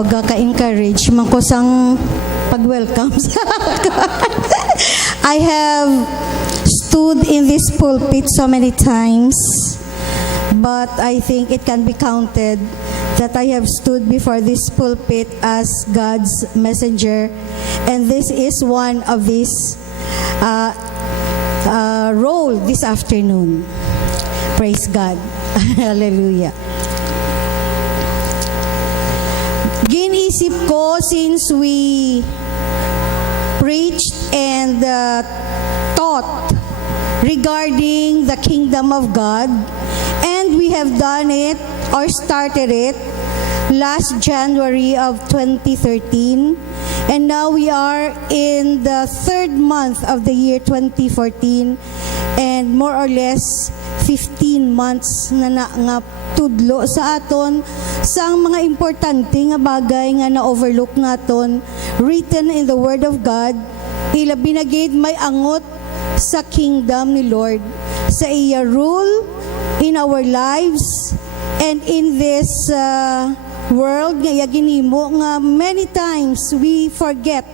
Shadow ka-encourage man ko sang pag-welcome sa I have stood in this pulpit so many times, but I think it can be counted that I have stood before this pulpit as God's messenger, and this is one of these role this afternoon. Praise God. Hallelujah. Ginisip ko, since we preached and taught regarding the kingdom of God, and we have done it or started it last January of 2013, and now we are in the third month of the year 2014, and more or less 15 months na nga tudlo sa aton sa mga importante nga bagay nga na-overlook naton written in the Word of God, ilabi na gid may angot sa kingdom ni Lord, sa iya rule in our lives and in this world nga ginimo nga many times we forget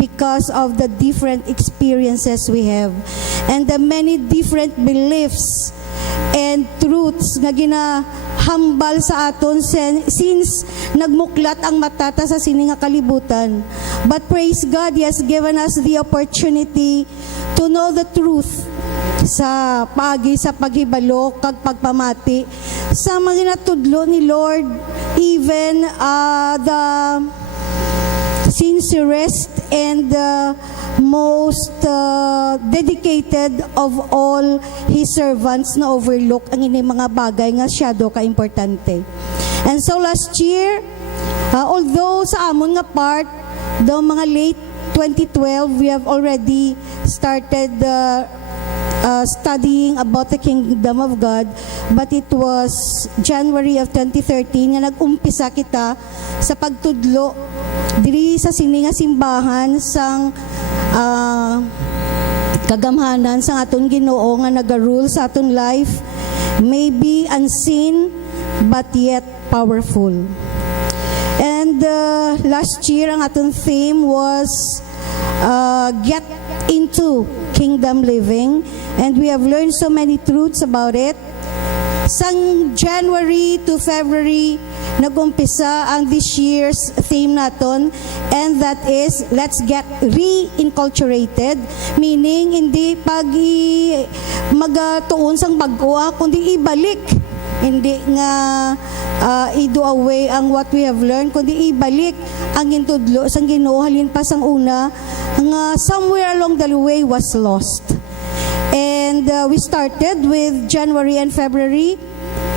because of the different experiences we have and the many different beliefs and truths nga ginahambal sa aton since nagmuklat ang matata sa sini nga kalibutan. But praise God, He has given us the opportunity to know the truth sa pagi sa paghibalo kag pagpamati sa mga natudlo ni Lord, even the sincerest and most dedicated of all His servants na overlook ang ini mga bagay nga shadow ka-importante. And so last year, although sa amon nga part, the mga late 2012, we have already started studying about the kingdom of God, but it was January of 2013 nga nag-umpisa kita sa pagtudlo diri sa sini nga simbahan sang kagamhanan sang aton Ginoo nga naga-rule sa aton life, maybe unseen but yet powerful. And last year ang aton theme was get into kingdom living, and we have learned so many truths about it. Sang January to February, nag-umpisa ang this year's theme naton, and that is, let's get re-inculturated, meaning hindi magtuon sang bago, kundi ibalik. Hindi nga i-do away ang what we have learned, kundi ibalik ang intudlo sang Ginoo halin pa sang una nga somewhere along the way was lost. And we started with January and February,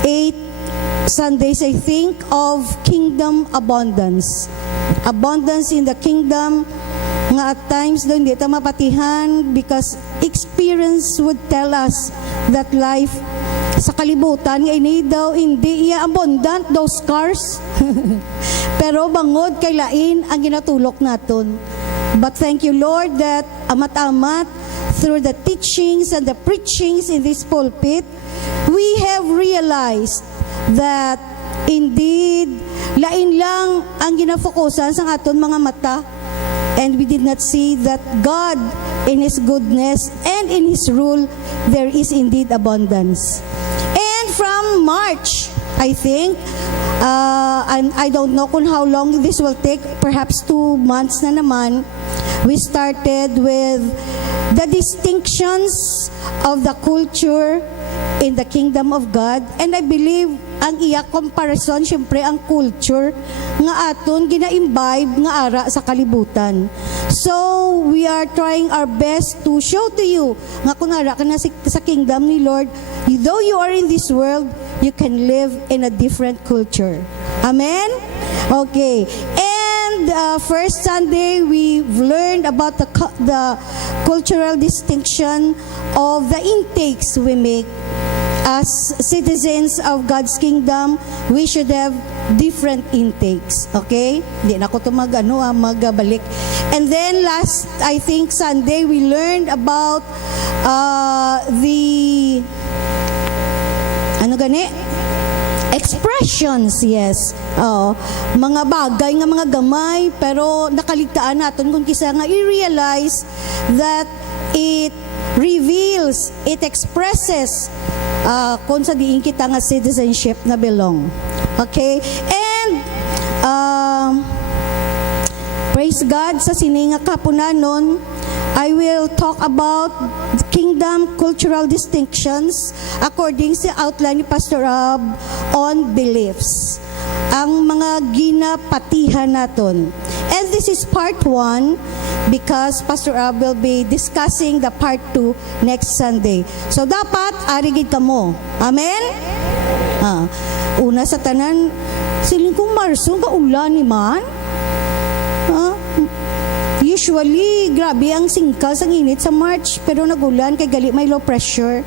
8 Sundays, I think, of kingdom abundance. Abundance in the kingdom, nga at times doon hindi ta mapatihan because experience would tell us that life sa kalibutan nga ini daw hindi iya abundant, those scars. Pero bangod kay lain ang ginatulok naton. But thank you, Lord, that amat-amat through the teachings and the preachings in this pulpit, we have realized that indeed lain lang ang ginafokusan sa aton mga mata, and we did not see that God in His goodness and in His rule there is indeed abundance. And from March, I think, and I don't know kung how long this will take, perhaps 2 months na naman, we started with the distinctions of the culture in the kingdom of God. And I believe ang iya comparison, syempre ang culture nga aton gina-imbibe nga ara sa kalibutan. So we are trying our best to show to you nga kung ara ka na sa kingdom ni Lord, though you are in this world, you can live in a different culture. Amen? Okay. And first Sunday, we've learned about the cultural distinction of the intakes we make. As citizens of God's kingdom, we should have different intakes. Okay? Hindi na ko ito magbalik. And then last, I think, Sunday, we learned about the Expressions, yes. Oo. Mga bagay nga mga gamay, pero nakaligtaan natin kung kisa nga i-realize that it reveals, it expresses kung sa diin kita nga citizenship na belong. Okay? And praise God, sa sininga kapunanon, I will talk about kingdom cultural distinctions according sa outline ni Pastor Rob on beliefs. Ang mga ginapatihan naton. And this is part 1 because Pastor Rob will be discussing the part 2 next Sunday. So dapat arigid ka mo. Amen? Una sa tanan, siling kong Marso, kaulan ni man. Usually, grabe ang singkal sa init sa March, pero nagulan kay gali may low pressure.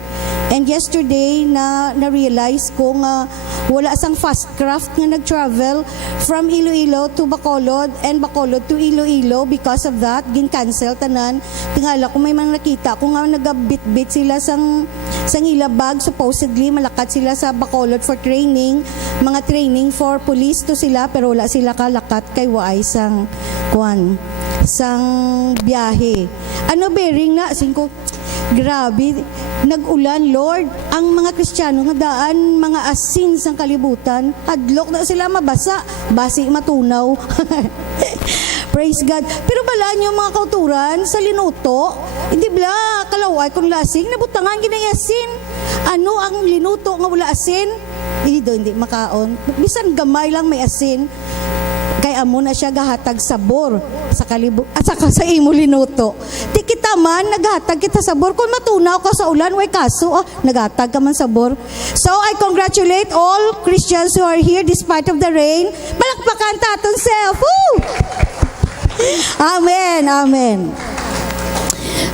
And yesterday, na-realize ko nga wala sang fast craft nga nag-travel from Iloilo to Bacolod and Bacolod to Iloilo. Because of that, gin-cancel tanan. Tingala ko may mga nakita ko nga nagabit-bit sila sang ilabag. Supposedly, malakat sila sa Bacolod for training. Mga training for police to sila, pero wala sila kalakat kay waay sang biyahe. Ano bering na singko grabe nagulan Lord ang mga Kristiyano nga daan mga asin sang kalibutan hadlok na sila mabasa basi matunaw. Praise God. Pero bala niyo mga kauturan sa linuto hindi bala kalaway kung lasing nabutangan ginay asin. Ano ang linuto nga wala asin? Hindi makaon. Bisan gamay lang may asin. Kay amo na siya gahatag sabor sa at saka sa imo linuto. Di kita man naghatag kita sabor kung matunaw ka sa ulan way kaso naghatag ka man sabor. So I congratulate all Christians who are here despite of the rain. Palakpakan ta aton self. Woo! Amen. Amen.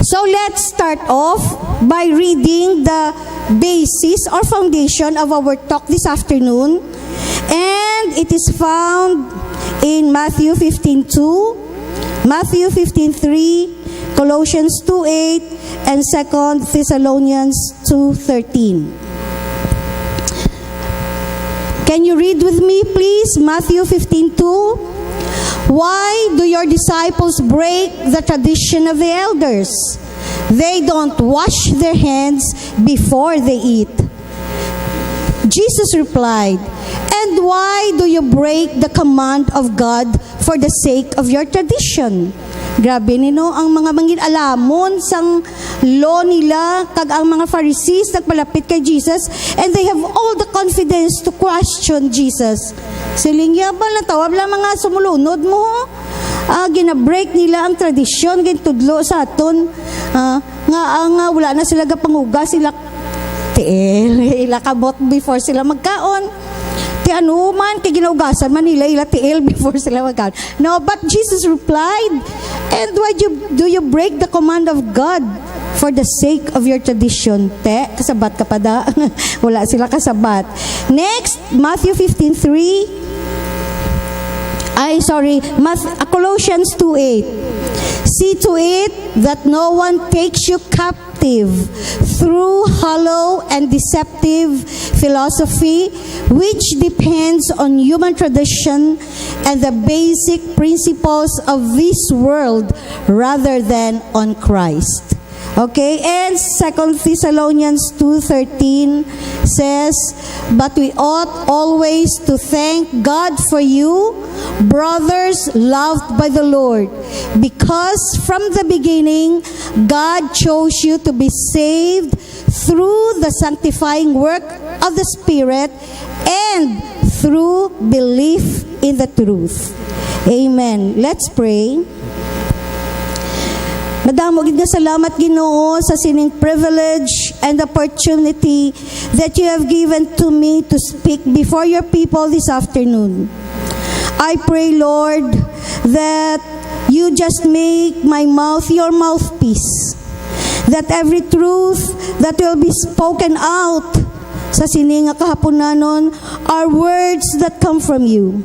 So let's start off by reading the basis or foundation of our talk this afternoon. And it is found in Matthew 15:2, Matthew 15:3, Colossians 2:8, and 2 Thessalonians 2:13. Can you read with me, please? Matthew 15:2. Why do your disciples break the tradition of the elders? They don't wash their hands before they eat. Jesus replied, and why do you break the command of God for the sake of your tradition? Grabe nino ang mga mangin-alamon sang law nila kag ang mga Pharisees nagpalapit kay Jesus and they have all the confidence to question Jesus. Siling yabal na tawab lang mga sumulunod mo. Gina-break nila ang tradisyon gintudlo sa aton. Nga wala na sila gapanguga sila ila kabot before sila magkaon. Ti ano man kay ginaugasan man nila ila tiil before sila magkaon. No, but Jesus replied, and why do you break the command of God for the sake of your tradition? Kasabat ka pa da. Wala sila kasabat. Next, Matthew 15:3. Colossians 2:8. See to it that no one takes you captive through hollow and deceptive philosophy which depends on human tradition and the basic principles of this world rather than on Christ. Okay, and 2 Thessalonians 2:13 says, but we ought always to thank God for you, brothers loved by the Lord, because from the beginning God chose you to be saved through the sanctifying work of the Spirit and through belief in the truth. Amen. Let's pray. Madamo gid nga salamat Ginoo sa sining privilege and opportunity that you have given to me to speak before your people this afternoon. I pray, Lord, that you just make my mouth your mouthpiece. That every truth that will be spoken out sa sining nga kahaponanon are words that come from you.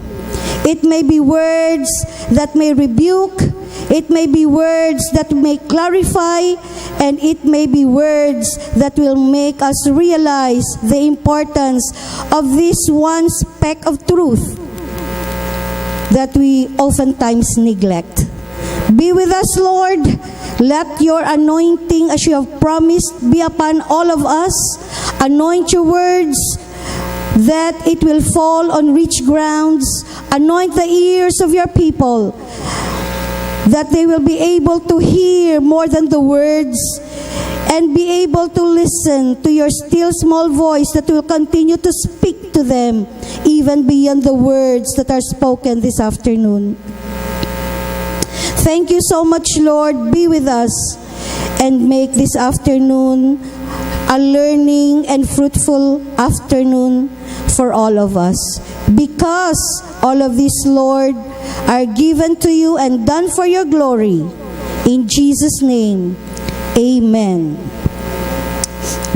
It may be words that may rebuke. It may be words that may clarify, and it may be words that will make us realize the importance of this one speck of truth that we oftentimes neglect. Be with us, Lord. Let your anointing, as you have promised, be upon all of us. Anoint your words that it will fall on rich grounds. Anoint the ears of your people that they will be able to hear more than the words and be able to listen to your still small voice that will continue to speak to them even beyond the words that are spoken this afternoon. Thank you so much, Lord. Be with us and make this afternoon a learning and fruitful afternoon for all of us. Because all of this, Lord, are given to you and done for your glory. In Jesus' name, amen.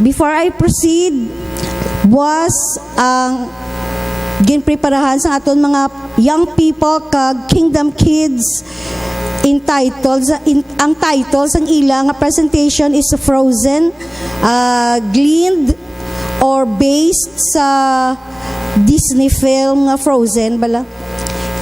Before I proceed, was ang ginpreparahan sa aton mga young people kag Kingdom Kids ang titles ang ilang presentation is Frozen, gleaned or based sa Disney film nga Frozen bala.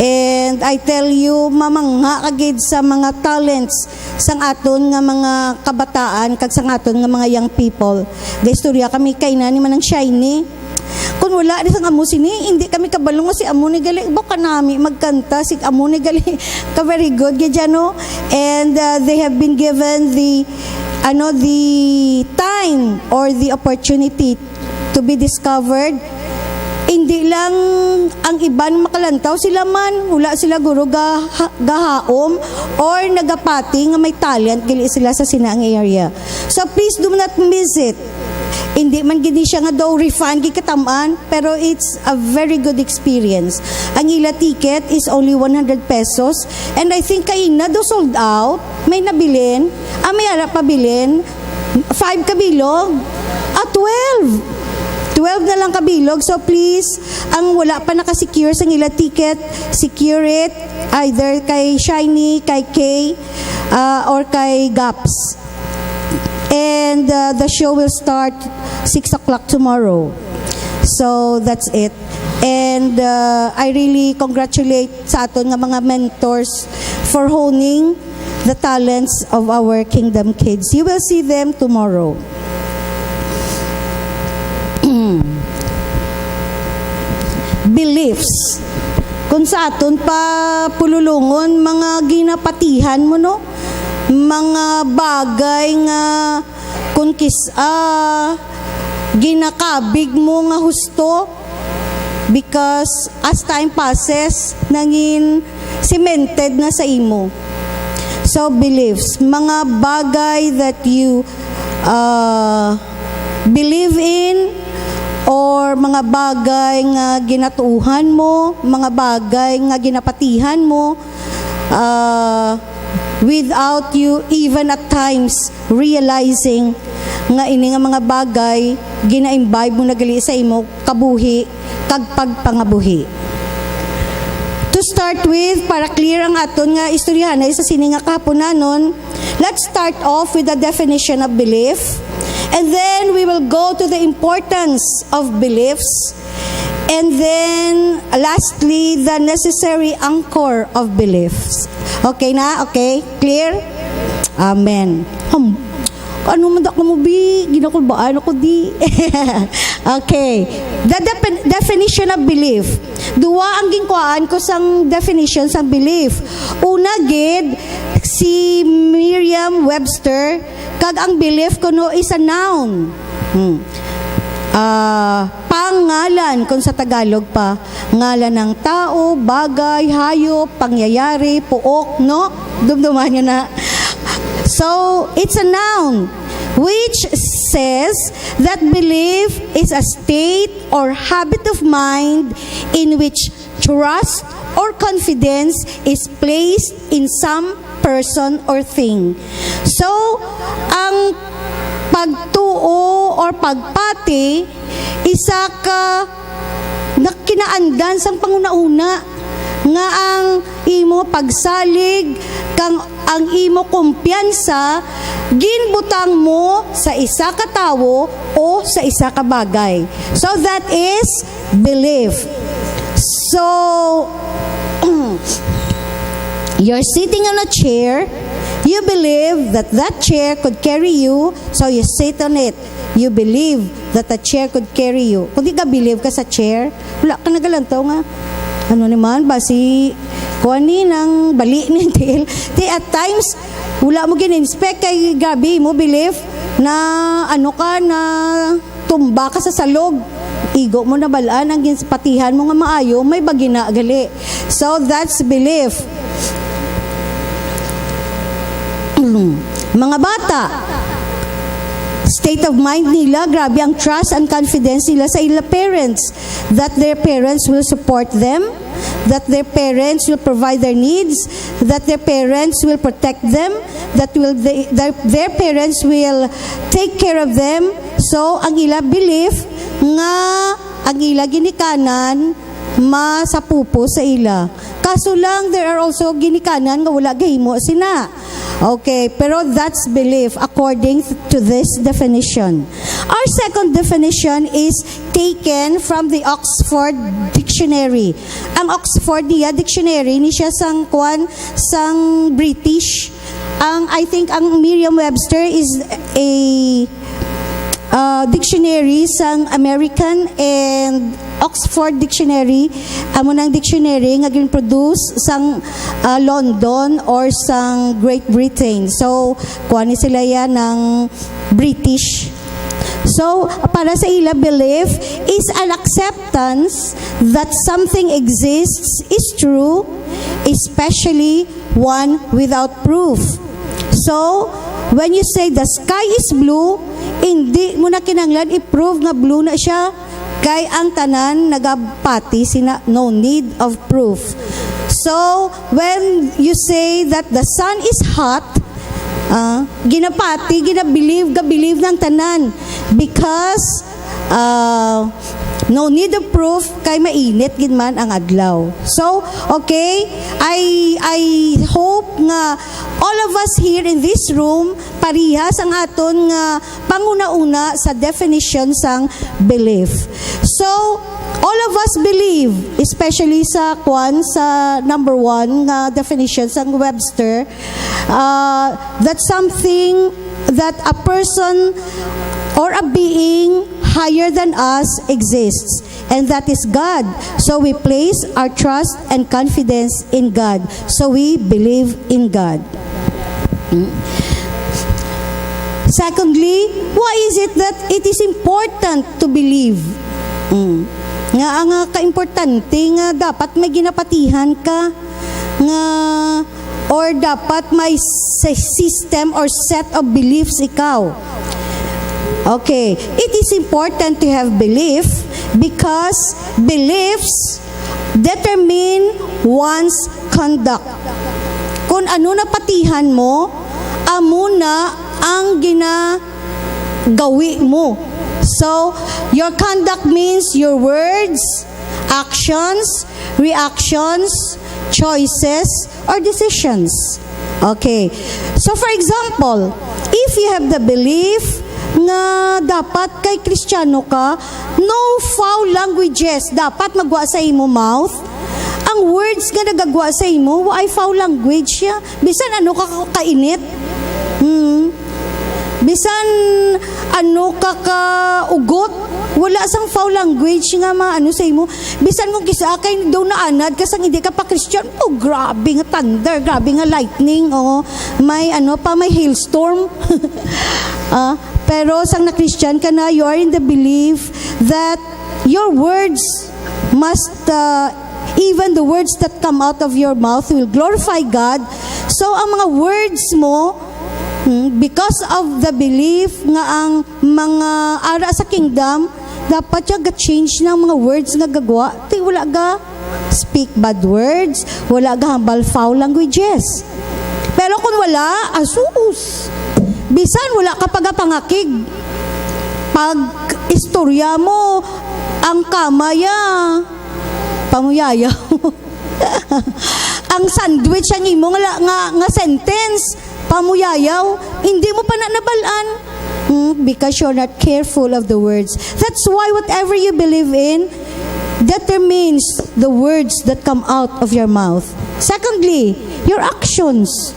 And I tell you, mamangha kagid sa mga talents sang aton nga mga kabataan kag sang aton nga mga young people. Gaistorya kami kay nani man ang Shiny. Kung wala di sang amo sini, hindi kami kabalong si amo ni gali. Baka nami magkanta si amo ni gali ka very good gadya no. And they have been given the time or the opportunity to be discovered. Hindi lang ang iban makalantaw, sila man, wala sila guro gahaom or nagapati nga may talent, gali sila sa sinaang area. So please do not miss it. Hindi man gini siya nga daw refund katamaan, pero it's a very good experience. Ang ila ticket is only 100 pesos and I think kay na do sold out, may nabilin, may ara pabilin, 5 kabilog, 12 na lang kabilog. So please, ang wala pa nakasecure sa ila ticket, secure it either kay Shiny, kay Kay, or kay Gaps. And the show will start 6 o'clock tomorrow. So that's it. And I really congratulate sa aton nga mga mentors for honing the talents of our Kingdom Kids. You will see them tomorrow. Beliefs. Kung sa aton pa pululungon, mga ginapatihan mo no, mga bagay nga kung ginakabig mo nga husto because as time passes, nangin cemented na sa imo. So beliefs, mga bagay that you believe in, or mga bagay nga ginatuuhan mo, mga bagay nga ginapatihan mo, without you even at times realizing nga ini nga mga bagay gina-imbibe mo nagali sa imo kabuhi kag pagpangabuhi. To start with, para clear ang aton nga istoryahanay sa sini nga kahaponanon, let's start off with the definition of belief. And then we will go to the importance of beliefs. And then lastly, the necessary anchor of beliefs. Okay na? Okay? Clear? Amen. Ano man ako mo bi? Ginakulbaan ako di. Okay. The definition of belief. Duwa ang ginkuhaan ko sang definition sang belief. Una gid, si Merriam-Webster, kag ang belief kuno is a noun. Pangalan, kung sa Tagalog pa, ngalan ng tao, bagay, hayop, pangyayari, puok, no? Dumduman nyo na. So, it's a noun which says that belief is a state or habit of mind in which trust or confidence is placed in some person or thing. So, ang pagtuo or pagpati, isa ka nakinaandan sang panguna-una nga ang imo pagsalig kang ang imo kumpiyansa ginbutang mo sa isa ka tawo o sa isa ka bagay. So that is belief. So you're sitting on a chair, you believe that that chair could carry you, so you sit on it. You believe that the chair could carry you. Kung di ka believe ka sa chair, wala ka nagalantaw nga. Ano naman ba si kuwani ng bali ni Dale? At times, wala mo gin-inspect kay gabi mo believe na ano ka na tumba ka sa salog. Igo mo na balaan ang ginspatihan mo nga maayo, may bagina gali. So that's belief. Mga bata, state of mind nila, grabe ang trust and confidence nila sa ila parents, that their parents will support them, that their parents will provide their needs, that their parents will protect them, that their parents will take care of them. So ang ila belief nga ang ila ginikanan masapupo sa ila. Kaso lang there are also ginikanan nga wala gahimo sina. Okay, pero that's belief according to this definition. Our second definition is taken from the Oxford Dictionary. Ang Oxford Dictionary ni siya sang British. I think ang Merriam-Webster is a dictionary sang American, and Oxford Dictionary amo nang dictionary nga gin-produce sang London or sang Great Britain. So kuha ni sila yan ng British. So para sa ila, belief is an acceptance that something exists, is true, especially one without proof. So when you say the sky is blue, hindi mo na kinanglan i-prove nga blue na siya, kay ang tanan nagapati sina, no need of proof. So when you say that the sun is hot, ginapati, believe ng tanan, because no need of proof kay mainit gid man ang adlaw. So okay, I hope nga all of us here in this room parihas ang aton nga panguna-una sa definition sang belief. So all of us believe, especially sa number 1 nga definition sang Webster, that something, that a person or a being higher than us exists, and that is God. So we place our trust and confidence in God. So we believe in God. Secondly, why is it that it is important to believe? Nga ang kaimportante nga dapat may ginapatihan ka nga, or dapat may system or set of beliefs ikaw. Okay, it is important to have belief because beliefs determine one's conduct. Kung ano na patihan mo, amo na ang ginagawi mo. So, your conduct means your words, actions, reactions, choices, or decisions. Okay. So, for example, if you have the belief nga dapat kay Kristiyano ka, no foul languages, dapat magwa sa imo mouth. Ang words nga nagagwa sa imo, ay foul language siya. Bisan ano ka kainit. Bisan ano ka kaugot, wala sang foul language nga maano sa imo. Bisan kung kisakay daw na anad kasang hindi ka pa Christian, oh grabe nga thunder, grabe nga lightning, may may hailstorm. Pero sang na Christian ka na, you are in the belief that your words must even the words that come out of your mouth will glorify God. So ang mga words mo, because of the belief nga ang mga ara sa kingdom, dapat siya ga-change ng mga words nga gagawa. Wala ga speak bad words, wala ga hambal foul languages. Pero kung wala, asus. Bisan wala ka pagapangakig. Pag istorya mo, ang kamaya, pamuyaya. ang sandwich ang imo nga sentence. Pamuyayaw, hindi mo pa na nabalaan. Because you're not careful of the words. That's why whatever you believe in determines the words that come out of your mouth. Secondly, your actions.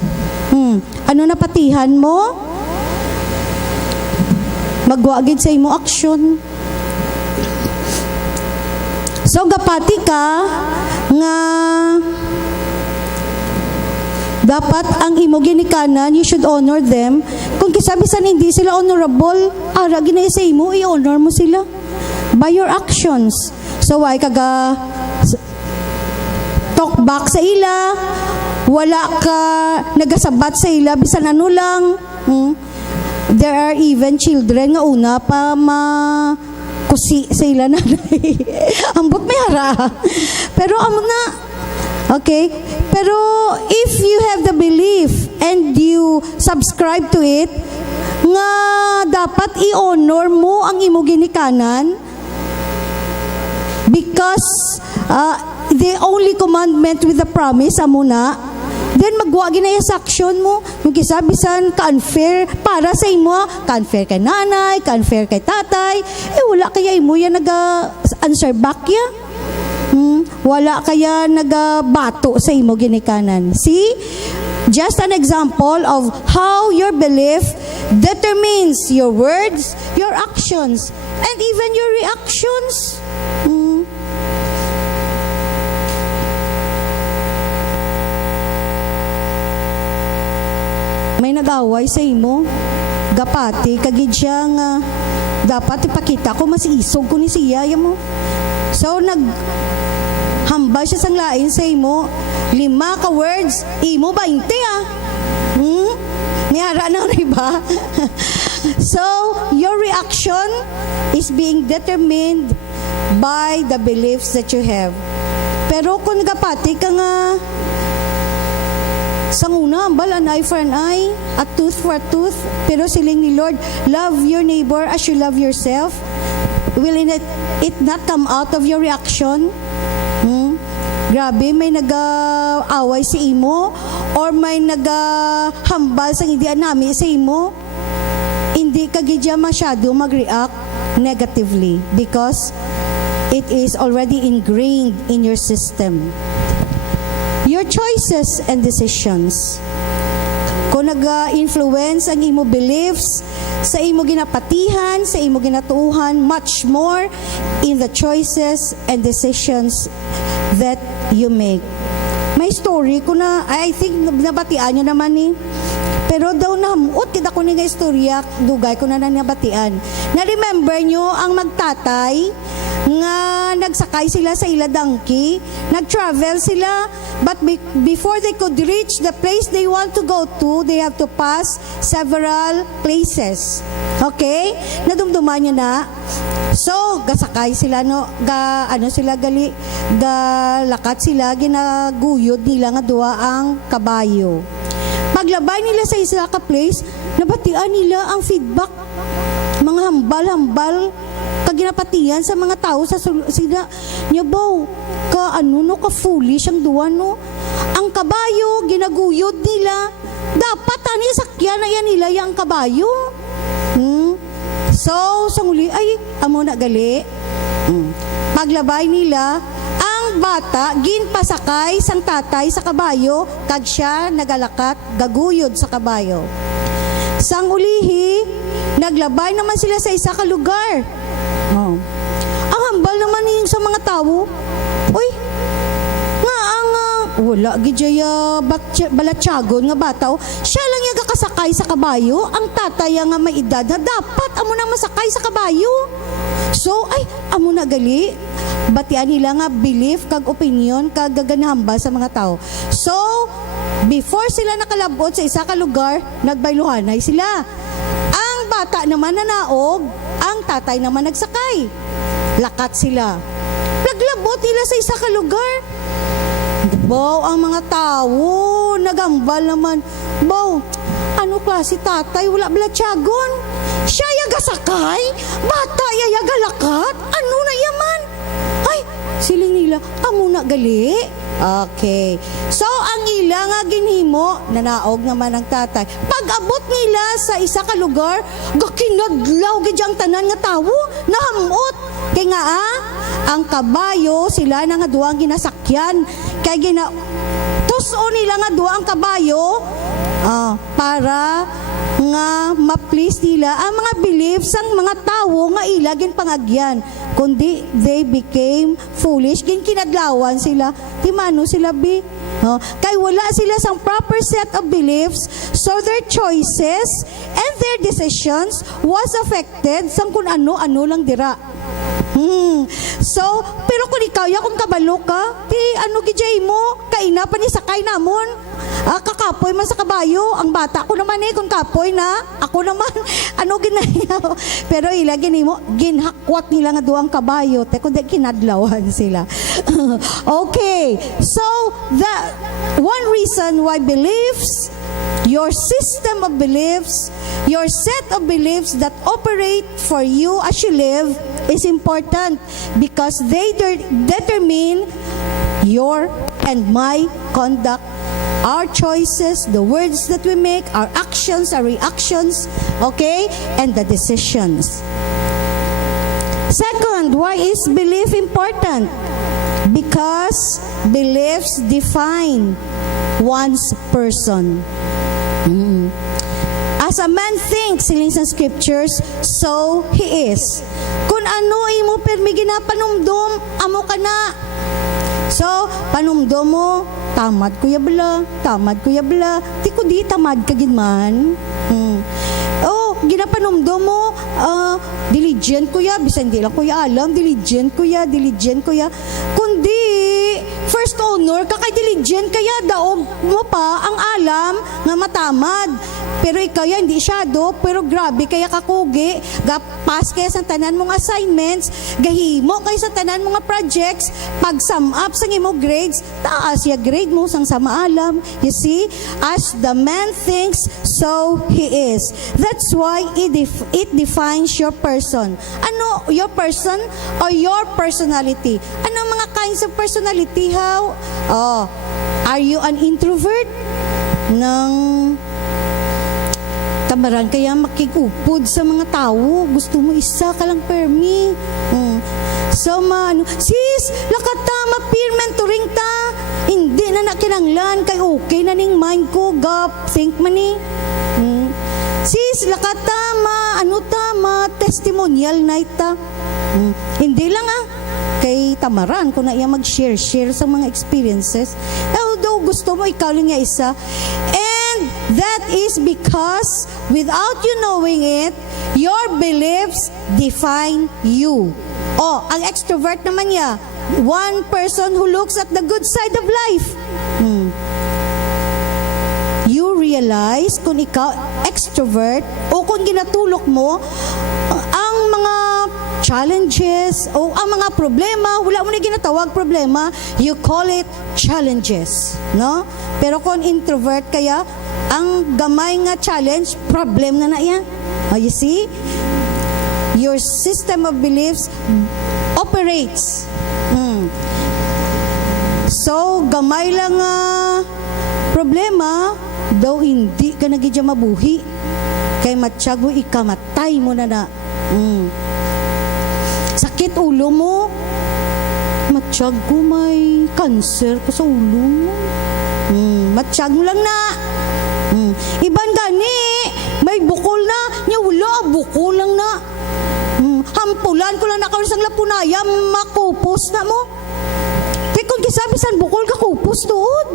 Ano napatihan mo? Magwagid sa imo action. So gapati ka nga dapat ang imo ginikanan, you should honor them. Kung kisabisan hindi sila honorable, ara ginay sa imo, i-honor mo sila by your actions. So why kaga talk back sa ila, wala ka nagasabat sa ila bisan ano lang. There are even children nga una pa kusi sa ila nanay. Ambot may hara. Pero amo na. Okay? Pero if you have the belief and you subscribe to it, nga dapat i-honor mo ang imo ginikanan because the only commandment with the promise amo na, then magwagi na sa action mo. Yung kisabisan ka-unfair para sa imo, ka-unfair kay nanay, ka-unfair kay tatay, wala kaya imo yan naga-answer back ya. Wala kaya nagabato sa imo ginikanan. See? Just an example of how your belief determines your words, your actions, and even your reactions. May nag-away sa imo, gapati, kagid siya nga, dapat ipakita ko, mas isog ko ni siya, mo. So, hambal siya sang lain sa imo, 5 ka words, imo 20 Niyara na ba? So, your reaction is being determined by the beliefs that you have. Pero kung nagapati ka nga, sang una, hambal, an eye for an eye, a tooth for a tooth, pero siling ni Lord, love your neighbor as you love yourself. Will it not come out of your reaction? Grabe, may nag-away sa imo or may nag-hambal sa hindi anami sa imo, hindi ka gidya masyado mag-react negatively because it is already ingrained in your system. Your choices and decisions. Kung nag-influence ang imo beliefs sa imo ginapatihan, sa imo ginatuuhan, much more in the choices and decisions that you make. May story ko na, I think nabatian nyo naman pero daw nahamot kita ko nga istorya, dugay ko na nabatian. Na-remember nyo ang magtatay nga nagsakay sila sa ila donkey, nag-travel sila, but before they could reach the place they want to go to, they have to pass several places. Okay? Nadumduman nyo na. So, gasakay sila, lakat sila, ginaguyod nila nga duwa ang kabayo. Paglabay nila sa isa ka place, nabatian nila ang feedback. Mga hambal-hambal, kaginapatian sa mga tao sa sila. Nyabaw, ka foolish ang duwa, no? Ang kabayo, ginaguyod nila. Dapat, sakyan na yan nila yung kabayo. So, sa muli, amo na gali. Paglabay nila, ang bata, ginpasakay sang tatay sa kabayo, kag siya nagalakat, gaguyod sa kabayo. Sang ulihi, naglabay naman sila sa isa ka lugar. Ang hambal naman yung sa mga tao, wala gidya balatyagon nga bataw, siya lang yung kakasakay sa kabayo, ang tatay nga may edad na dapat amo na masakay sa kabayo. So, amo na gali, batian nila nga belief kag opinion kag gaganahambal sa mga tao. So, before sila nakalabot sa isa ka lugar, nagbayluhanay sila. Ang bata naman nanaog, ang tatay naman nagsakay. Lakat sila. Naglabot nila sa isa ka lugar. Bow, ang mga tao, nagambal naman. Bow, ano klase tatay? Wala balatyagon. Siya yaga sakay? Bata yaga lakat? Ano na yaman? Siling nila, amo na gali. Okay. So, ang ila nga ginhimo, nanaog naman ang tatay. Pag-abot nila sa isa ka lugar, gakinadlaw gid ang tanan nga tawo, nahamot. Kay nga ang kabayo sila na nga duang ginasakyan. Kay tuso nila nga duang kabayo para nga ma-please nila ang mga beliefs ang mga tawo nga ilagin pangagyan, kundi they became foolish, kinadlawan sila, di mano sila kay wala sila sang proper set of beliefs, so their choices and their decisions was affected sang kun ano-ano lang dira. So, pero kung ikaw, kung kabalo ka, di ano gijay mo, kaina pa ni sakay namon. Kakapoy man sa kabayo, ang bata ko naman kung kapoy na, ako naman, ano ginayaw. Pero ilagin mo, ginhakwat nila nga duang kabayo, te kundi kinadlawan sila. Okay, so the one reason why beliefs, your system of beliefs, your set of beliefs that operate for you as you live is important because they determine your and my conduct, our choices, the words that we make, our actions, our reactions, okay, and the decisions. Second, why is belief important? Because beliefs define one's person. As a man thinks, siling sa scriptures, so he is. Kung ano imo permi ginapanumdum, amo ka na. So, panumdum mo, tamad kuya bala, di ko di tamad ka man. Ginapanumdum mo, diligent kuya, bisan di lang kuya alam, diligent kuya. Kundi, first honor ka kay diligent kaya daog mo pa ang alam nga matamad. Pero ikaw hindi syado, pero grabe kaya kakugi, gapas kaya sa tanan mong assignments, gahimo kaya sa tanan mga projects, pag sum up sa imo grades, taas ya grade mo sang sama alam. You see, as the man thinks, so he is. That's why it defines your person. Ano your person or your personality? Ano mga kinds of personality? How? Are you an introvert? Tamaran kaya makikupod sa mga tao. Gusto mo isa ka lang permi. So, sis, lakata, ma-peer mentoring ta. Hindi na nakinanglan. Kay okay na ning mind ko. Think man ni. Sis, lakata, ma-testimonial night ta. Hindi lang kay tamaran ko na iya mag-share sa mga experiences. Although gusto mo, ikaw lang nga isa. That is because without you knowing it, your beliefs define you. Ang extrovert naman niya, one person who looks at the good side of life. You realize kung ikaw extrovert o kung ginatulok mo ang mga challenges o ang mga problema, wala mo na ginatawag problema, you call it challenges, no? Pero kung introvert kaya, ang gamay nga challenge, problem na yan. You see? Your system of beliefs operates. So, gamay lang problema, daw hindi ka nagidya mabuhi. Kay matyago, ikamatay mo na. Sakit ulo mo, matyago may cancer ka sa ulo mo. Matyago lang na. Iban gani, may bukol na, niya wala, bukol lang na. Hampulan ko lang nakawisang lapunaya, makupos na mo. Kung kisabisan bukol ka kupos doon.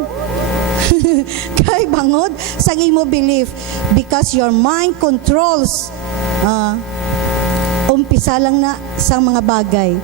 Kay bangod sa imo belief because your mind controls umpisa lang na sa mga bagay.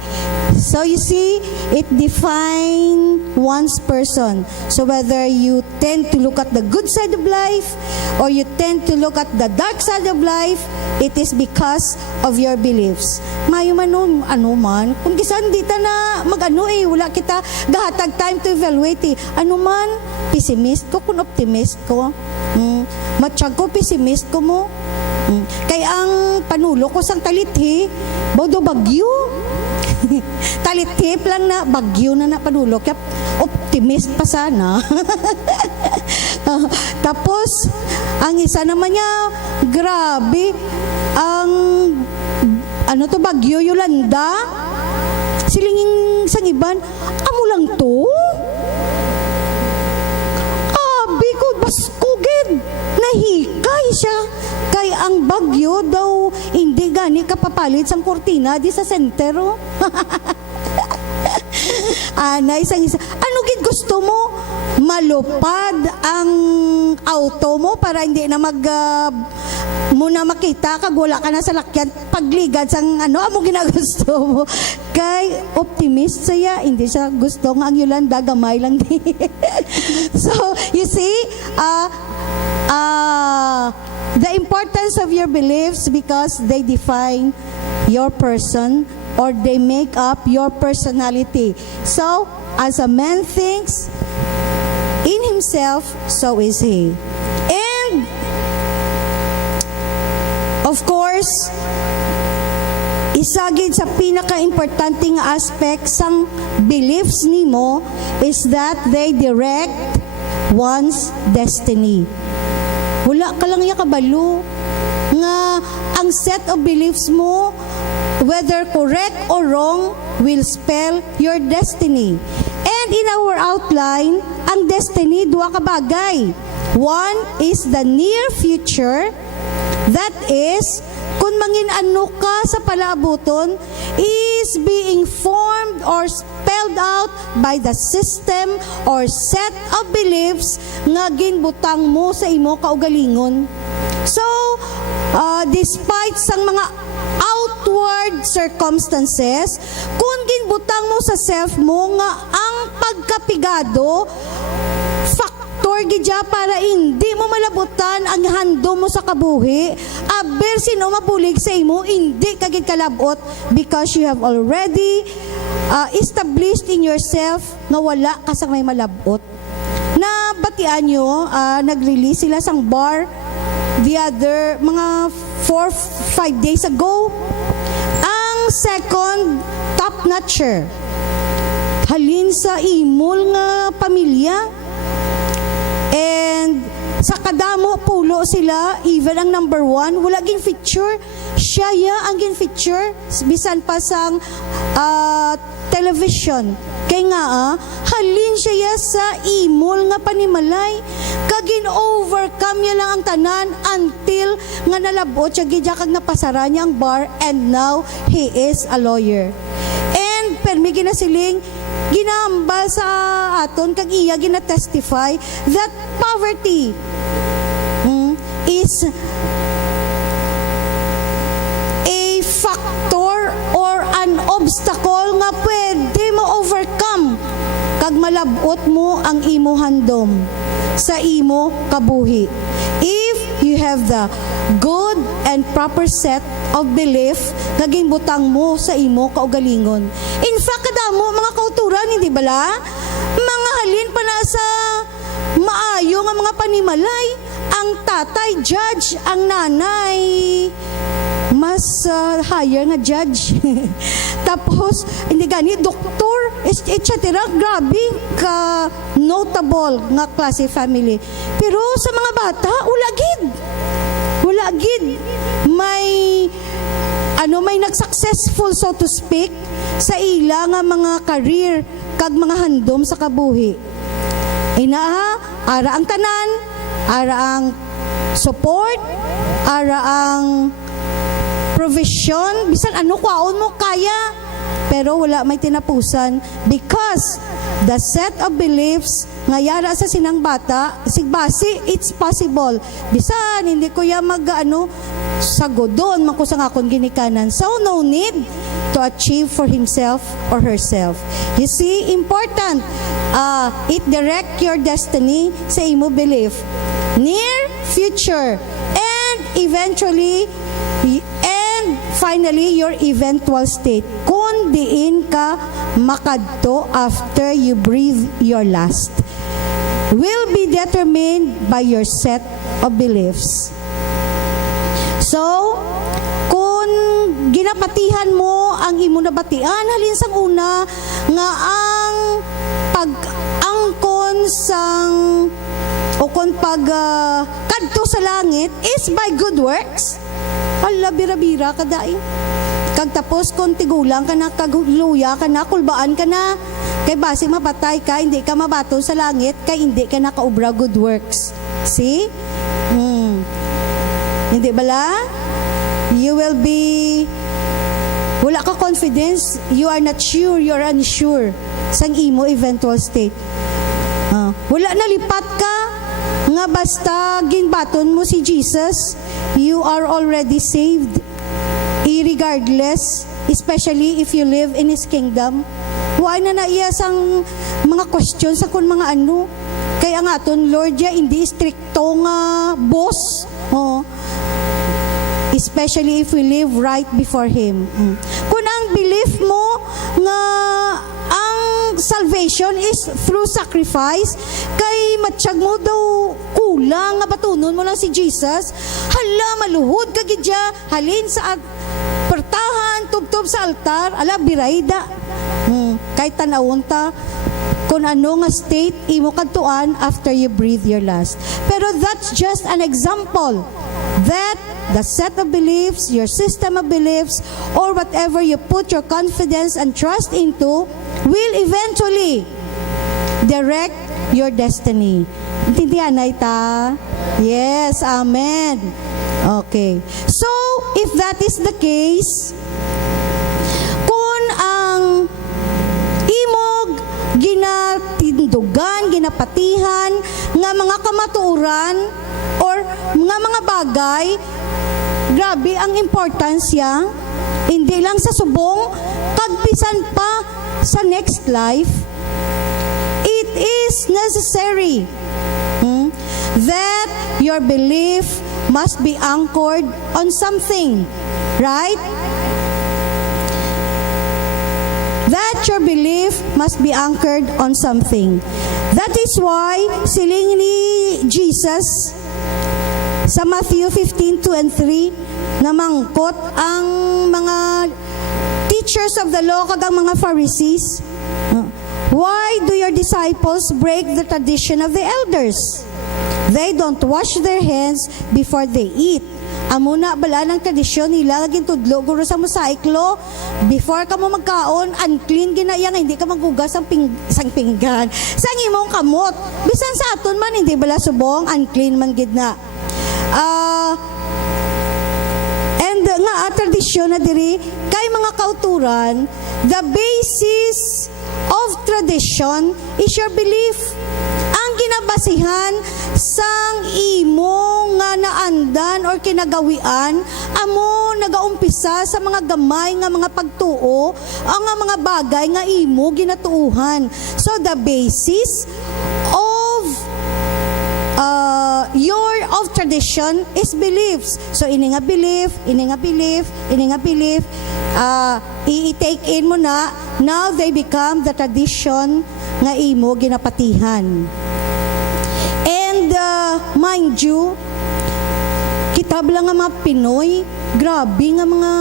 So you see, it defines one's person. So whether you tend to look at the good side of life or you tend to look at the dark side of life, it is because of your beliefs. Mayo man ano man, kung kisan di ta na wala kita gahatag time to evaluate. Ano man, pessimist ko kung optimist ko. Matsyag ko, pessimist ko mo. Kaya ang panulo ko sang talithi, bodo bagyo. Talitip lang na bagyo na napadulok. Kaya optimist pa sana. Tapos, ang isa naman niya, grabe, ang bagyo Yolanda. Silinging sang iban, amo lang to? Abi ko, baskugid. Nahikay siya. Kay ang bagyo daw, hindi gani kapapalit sang kurtina di sa sentero. Isang isa. Ano gid gusto mo? Malupad ang auto mo para hindi na muna makita kag wala ka na sa lakyan pagligad sang amo ginagusto mo. Kay optimist siya, hindi siya gusto nga ang Yolanda gamay lang di. So you see, the importance of your beliefs because they define your person or they make up your personality. So as a man thinks in himself, so is he. And of course, isagid sa pinaka-importante nga aspect sang beliefs nimo is that they direct one's destiny. Wala ka lang kabalo nga ang set of beliefs mo, whether correct or wrong, will spell your destiny. And in our outline, ang destiny, dua ka bagay. One is the near future. That is, kung mangin-ano ka sa palabuton, is being formed or spelled out by the system or set of beliefs nga ginbutang mo sa imo kaugalingon. So, despite sang mga outward circumstances, kung ginbutang mo sa self mo nga ang pagkapigado, factor gidya para hindi mo malabutan ang handom mo sa kabuhi, aber sino mabulig sa imo, hindi kagid kalabot because you have already established in yourself nga wala ka sa may malabot. Na batian nyo, nag-release sila sang bar the other mga 4-5 days ago. Ang second top-notcher halin sa imol nga pamilya, and sa kadamo pulo sila, even ang number 1 wala gin feature, siya ang gin feature bisan pa sang television. Kay nga halin siya sa imol nga panimalay, kagin overcome niya lang ang tanan until nga nalabot siya gidya kag napasara niya ang bar, and now he is a lawyer. And permi ginasiling ginahambal sa aton kag iya gina-testify that poverty is a factor or an obstacle nga pwede mo overcome kag malabot mo ang imo handom sa imo kabuhi. If you have the good and proper set of belief nga ginbutang mo sa imo kaugalingon. In fact, kadamo mga kauturan, hindi bala? Mga halin pa na sa maayo nga mga panimalay, ang tatay judge, ang nanay mas higher nga judge. Tapos hindi gani doktor, etc. Grabe ka notable nga klase family. Pero sa mga bata wala gid may nag-successful, so to speak, sa ila nga mga career kag mga handom sa kabuhi. Ara ang tanan, ara ang support, ara ang provision, bisan kwaon mo kaya, pero wala may tinapusan because the set of beliefs nga yara sa sinang bata, sigbasi, it's possible. Bisan hindi ko ya sagodon man ko sa akon ginikanan. So no need to achieve for himself or herself. You see, important. It direct your destiny sa imo belief. Near future and eventually and finally your eventual state. Kung diin ka makadto after you breathe your last will be determined by your set of beliefs. So, kung ginapatihan mo ang imo nabatian halin sang una nga ang pag-angkon sang o kon kadto sa langit is by good works. Hala, bira-bira ka daing. Kag tapos kung tigulang ka na, kagluya ka na, kulbaan ka na, kay base mapatay ka, hindi ka mabato sa langit, kay hindi ka nakaubra good works. See? Hindi bala? You will be, wala ka confidence, you are not sure, you are unsure sang imo eventual state. Wala na lipat ka, nga basta ginbaton mo si Jesus, you are already saved. Irregardless, especially if you live in His kingdom. Huwag na naiya sang mga questions sa kung mga ano. Kaya nga ton Lord ya, hindi stricto nga boss. Especially if we live right before Him. Kung ang belief mo nga ang salvation is through sacrifice, kay matsyag mo daw kulang nga batunon mo lang si Jesus, hala, maluhod ka gidya, halin sa pertahan, tubtob sa altar, ala, birayda. Kahit tanawon ta, kung ano nga state imo kadtuan after you breathe your last. Pero that's just an example that the set of beliefs, your system of beliefs, or whatever you put your confidence and trust into will eventually direct your destiny. Intindihan na ita? Yes, amen. Okay. So, if that is the case, kung ang imog ginatindugan, ginapatihan, nga mga kamatuoran, or nga mga bagay, grabe ang importansya, hindi lang sa subong, kagbisan pa sa next life, it is necessary that your belief must be anchored on something, right? That your belief must be anchored on something. That is why siling ni Jesus sa Matthew 15:2 and 3 namangkot ang mga teachers of the law kag ang mga Pharisees. Why do your disciples break the tradition of the elders? They don't wash their hands before they eat. Amo na bala ng tradisyon nila gintudlo guro sa mosaiklo, before ka mo magkaon, unclean ginaya nga hindi ka magugas ang sang pinggan sang imong kamot. Bisan sa aton man hindi bala subong, unclean man gid na. And nga tradisyon na diri kay mga kauturan, the basis of tradition is your belief. Ang ginabasihan sang imo nga naandan or kinagawian, amo nagaumpisa sa mga gamay nga mga pagtuo, ang mga bagay nga imo ginatuuhan. So the basis of of tradition is beliefs. So ini nga belief, i-take in mo na, now they become the tradition nga imo ginapatihan. And mind you, kitab lang nga mga Pinoy, grabe nga mga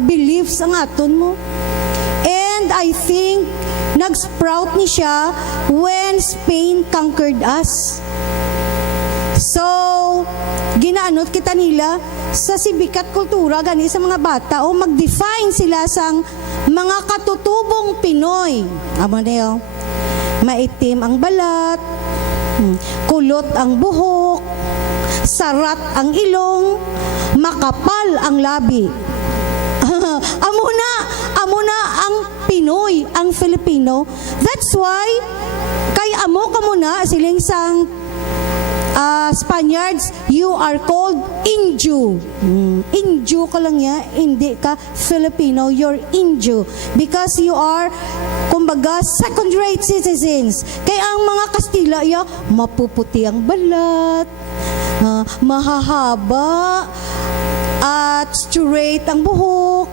beliefs ang aton mo. And I think nag-sprout ni siya when Spain conquered us. So, ginaanot kita nila sa sibikat kultura gani sa mga bata o mag-define sila sang mga katutubong Pinoy. Amo niyo, maitim ang balat, kulot ang buhok, sarat ang ilong, makapal ang labi. Amo na ang Pinoy, ang Filipino. That's why kay amo ka muna siling sang Spaniards, you are called Inju. Inju ka lang ya, hindi ka Filipino, you're Inju. Because you are, kumbaga, second-rate citizens. Kaya ang mga Kastila, ya, mapuputi ang balat, mahahaba, at straight ang buhok,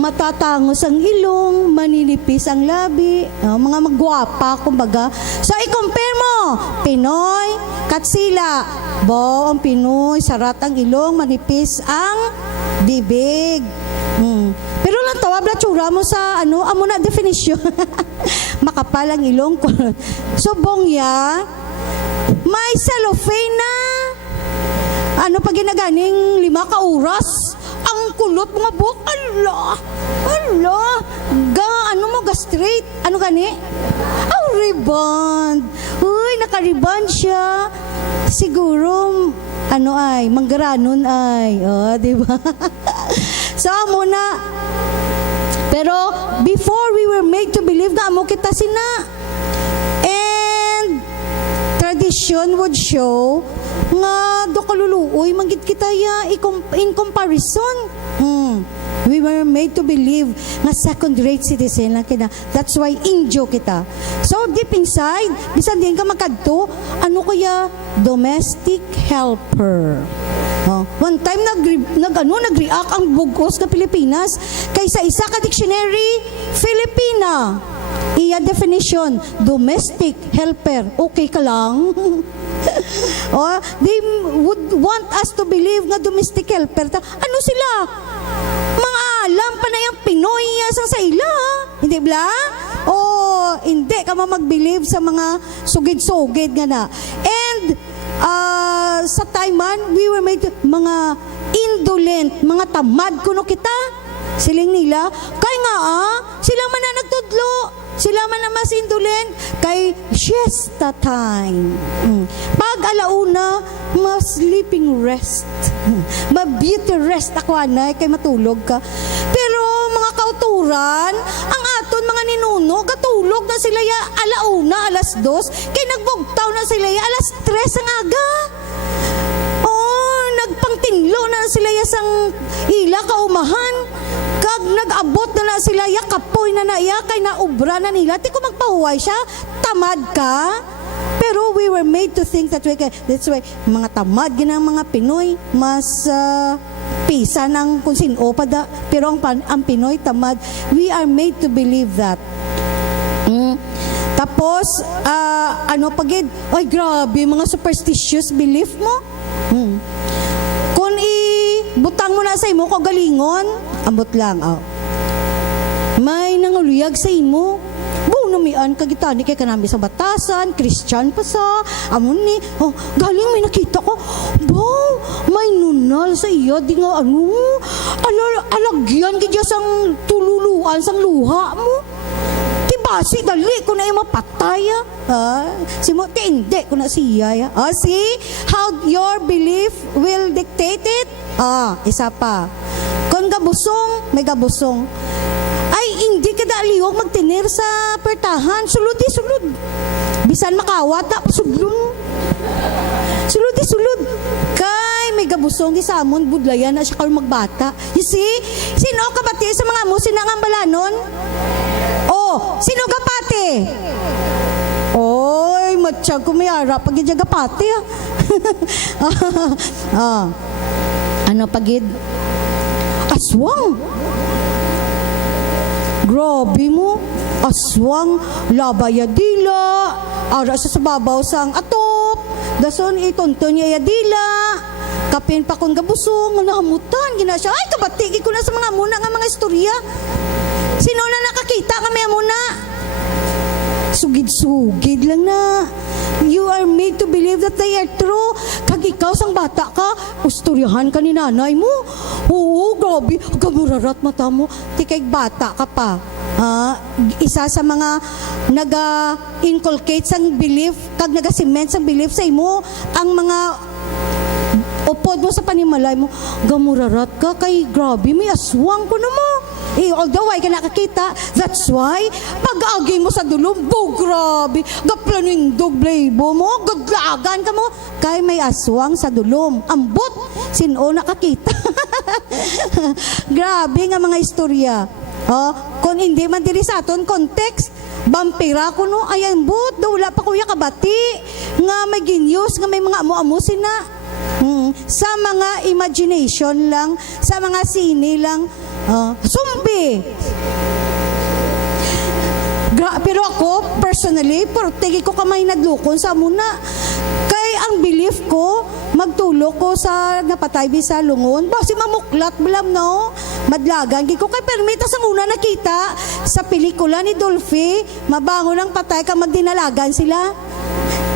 matatangos ang ilong, maninipis ang labi, mga magwapa, kumbaga. So, i-compare mo, Pinoy, Katsila. Ang Pinoy, sarat ang ilong, manipis ang bibig. Pero lang tawa bla tsura mo sa amo na definition. Makapal ang ilong ko. So bongya, may cellophane na pag ginaganing 5 ka oras, ang kulot mga buhok, ala, ga straight, gani? Riband. Uy, naka-riband siya. Siguro, manggaranon ay. Di ba? So, muna, pero, before we were made to believe na amo kita sina. And, tradition would show nga do kaluluoy manggid kita ya in comparison. We were made to believe nga second-rate citizen lang kita. That's why injo kita. So deep inside, bisan din ka magkadto, kaya domestic helper. One time nag-react ang bugos na Pilipinas kaysa isa ka dictionary Filipina. Iya definition, domestic helper. Okay ka lang? They would want us to believe nga domestic helper. Ano sila? Mga alam pa na yung Pinoy sa ila. Hindi bla? Hindi ka mag-believe sa mga sugid-sugid nga na. And sa Taiman, we were made to, mga indolent, mga tamad kuno kita. Siling nila, kay nga sila man na nagtudlo, sila man na mas indolent, kay siesta time. Pag alauna, mas sleeping rest. Ma-beauty rest ako kay matulog ka. Pero mga kauturan, ang aton mga ninuno, katulog na sila ya alauna, 2:00, kay nagbugtaw na sila ya 3:00 ang aga. Nagpangtinlo na sila ya sang ila kaumahan. Kag nag-abot na sila ya kapoy na naya kay naubra na nila. Ti ko magpahuway siya, tamad ka. Pero we were made to think that way. That's why mga tamad ginang mga Pinoy mas pisa ng kung sino pa da. Pero ang Pinoy tamad. We are made to believe that. Tapos pagid, ay grabe mga superstitious belief mo. Kung butang mo na sa imo kagalingon, ambot lang. May nanguluyag sa imo. Namian kagitani kay kanami sa batasan, Christian pa sa amon ni. Galing may nakita ko. May nunal sa iya di nga alagyan gidya sang tululuan sang luha mo. Tibasi dali ko na mapatay. Simo hindi ko na siya. See how your belief will dictate it? Isa pa. Kung gabusong, may gabusong. Hindi ka daliwag magtinir sa pertahan. Sulod. Bisan makawat na, sulod. Sulod. Kay may gabusong di sa amon, budlayan na siya kayo magbata. You see? Sino kabati sa mga mo? Sinangang balanon? Sino kapati? Matsyag ko may ara. Pagid siya kapati. Pagid? Aswang. Grabe mo, aswang, labaya dila, ara sa sababaw sang atop, dason itonton niya dila, kapin pa kong gabusong, nahamutan, gina siya, ay kabatigi ko na sa mga muna nga mga istorya. Sino na nakakita kami muna? Sugid-sugid lang na. You are made to believe that they are true. Kag ikaw sang bata ka, ustoryahan ka ni nanay mo. Oo, grabe, gamurarat mata mo. Tikay bata ka pa. Isa sa mga naga-inculcate sang belief, kag naga-cement sang belief sa imo, ang mga upod mo sa panimalay mo, gamurarat ka, kay grabe, may aswang ko na mo. Although ay ka nakakita, that's why pag-agi mo sa dulong, grabe, gaplanindog blabo mo, gaglagan ka mo, kay may aswang sa dulong. Ambot, sino nakakita? Grabe nga mga istorya. Kung hindi man diri sa aton context, vampira ko no, ayan but, wala pa kuya kabati, nga may ginyos, nga may mga amo-amusin na. Sa mga imagination lang, sa mga sine lang, zombie. Pero ako, personally, tigi ko kamay nadlukon sa muna. Kay ang belief ko, magtulok ko sa napatay sa lungon. Basi mamuklat belam no. Madlagan gi ko kay permita sang una nakita sa pelikula ni Dolphy, mabangon ang patay ka magdinalagan sila.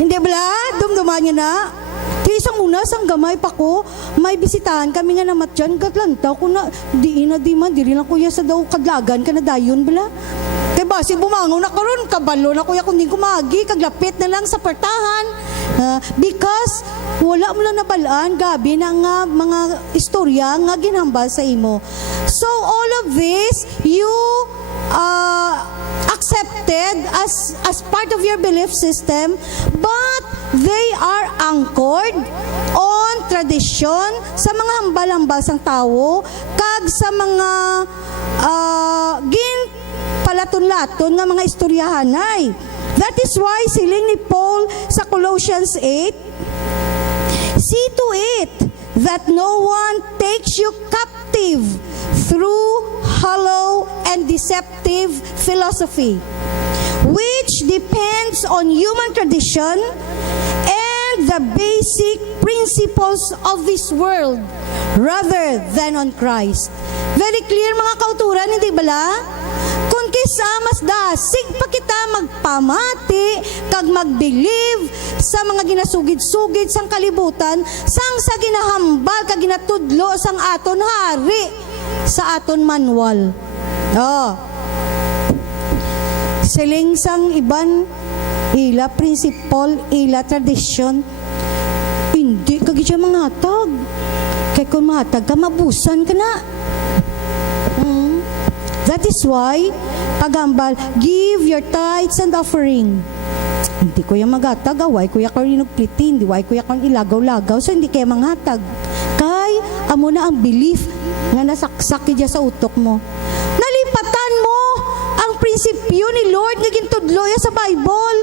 Hindi bala, dumduman niya na. Di isang una, sang gamay pa ko, may bisitahan kami nga namat dyan, katlantaw ko na, di man, di rin lang kuya sa daw kadlagan ka na dayon bala. Kaya basi bumangon na karon kabalo na kuya kung di kumagi, kaglapit na lang sa pertahan. Because wala mo lang nabalaan, gabi na nga mga istorya nga ginhambal sa imo. So all of this, you accepted as part of your belief system, but they are anchored on tradition sa mga hambal-hambal sang tao kag sa mga palaton-laton nga mga istoryahanay. That is why siling ni Paul sa Colossians 8, see to it that no one takes you captive through hollow and deceptive philosophy, which depends on human tradition and the basic principles of this world rather than on Christ. Very clear mga kauturan, hindi bala? Kung kisa mas dasig pa kita magpamati kag mag-believe sa mga ginasugid-sugid sang kalibutan sang sa ginahambal kag ginatudlo sang aton hari sa aton manual. Siling sang iban ila principle, ila tradition, hindi kag siya mangatag. Kay kung matag ka, mabusan ka na. That is why, paghambal, give your tithes and offering. Hindi ko yung magatag, why ko yung rinugplitin, why ko yung ilagaw-lagaw, so hindi kayo manghatag. Kay, amo na ang belief nga nasaksak dyan sa utok mo. Nalipatan mo ang prinsipyo ni Lord nga gintudlo sa Bible.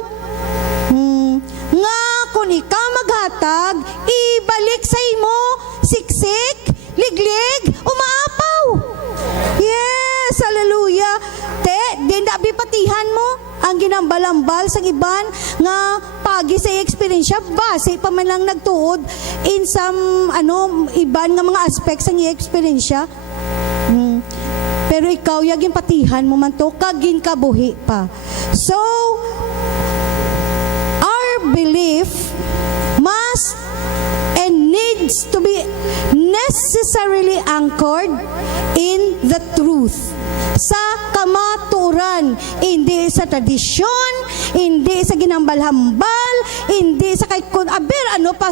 Nga kung ikaw maghatag, ibalik sa imo, siksik, liglig, umaapaw. Yes, hallelujah. Din dabi patihan mo ang ginambal-ambal sa iban nga pagi sa experience base pa man lang nagtuod in some iban nga mga aspects ng experience. Pero ikaw yaging patihan mo man to kagin kabuhi pa. So our belief must and needs to be necessarily anchored in the truth. Sa kamaturan, hindi sa tradisyon, hindi sa ginambal-hambal, hindi sa kay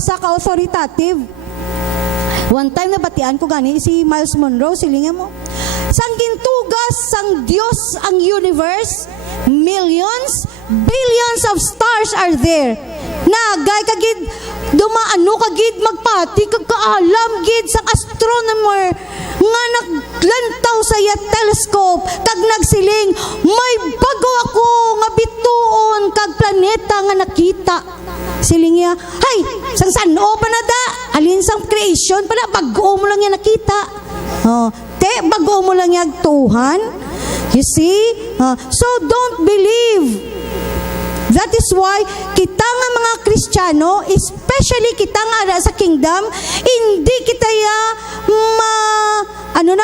sa ka-authoritative. One time nabatian ko gani si Miles Monroe, silingan mo. Sang gintugas sang Dios ang universe, millions, billions of stars are there. Nagay kagid dumaano kagid magpati kag kaalam gid sang astronomer nga naglantaw sa iya telescope kag nagsiling may bago ako nga bituon kag planeta nga nakita. Siling niya, hay, sang sano pa na da? Alin sang creation pala, bago mo lang yan nakita. Bago mo lang yan tuhan. You see? So don't believe. That is why kita nga mga Kristiyano, especially kita nga sa kingdom, hindi kita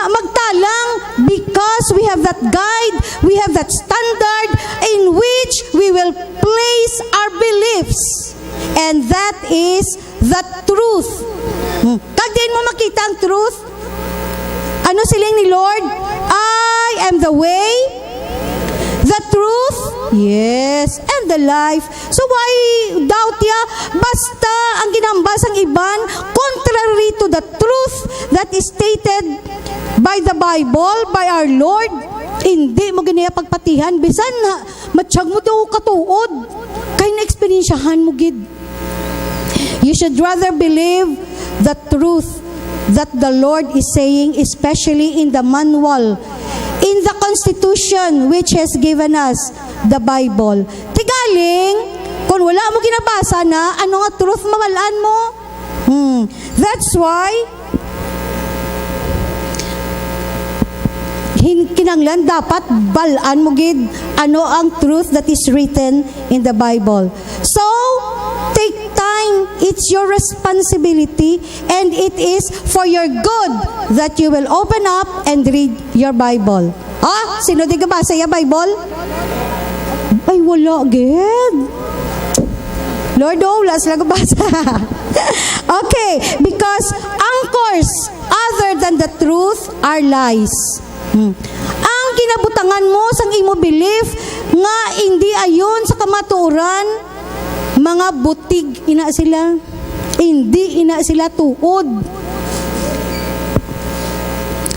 magtalang because we have that guide, we have that standard in which we will place our beliefs. And that is the truth. Kag din mo makita ang truth? Ano siling ni Lord? I am the way, the truth, yes, and the life. So why doubt ya? Basta ang ginambas ang iban contrary to the truth that is stated by the Bible, by our Lord, hindi mo ginaya pagpatihan. Bisan na matsyag mo daw katuod. Kaya na-experiensyahan mo gid. You should rather believe the truth that the Lord is saying, especially in the manual, in the Constitution which has given us, the Bible. Tigaling, kung wala mo ginabasa na, ano nga truth mawalaan mo? That's why, kinanglan dapat balaan mo gid ano ang truth that is written in the Bible. So, take time mine, it's your responsibility, and it is for your good that you will open up and read your Bible. Sino di ka ba sa Bible? Ay, wala, gid. Lord, wala sila kabasa. Okay, because anchors other than the truth are lies. Ang kinabutangan mo sang imo belief nga hindi ayon sa kamatuoran, mga butig ina sila. Hindi ina sila tuod.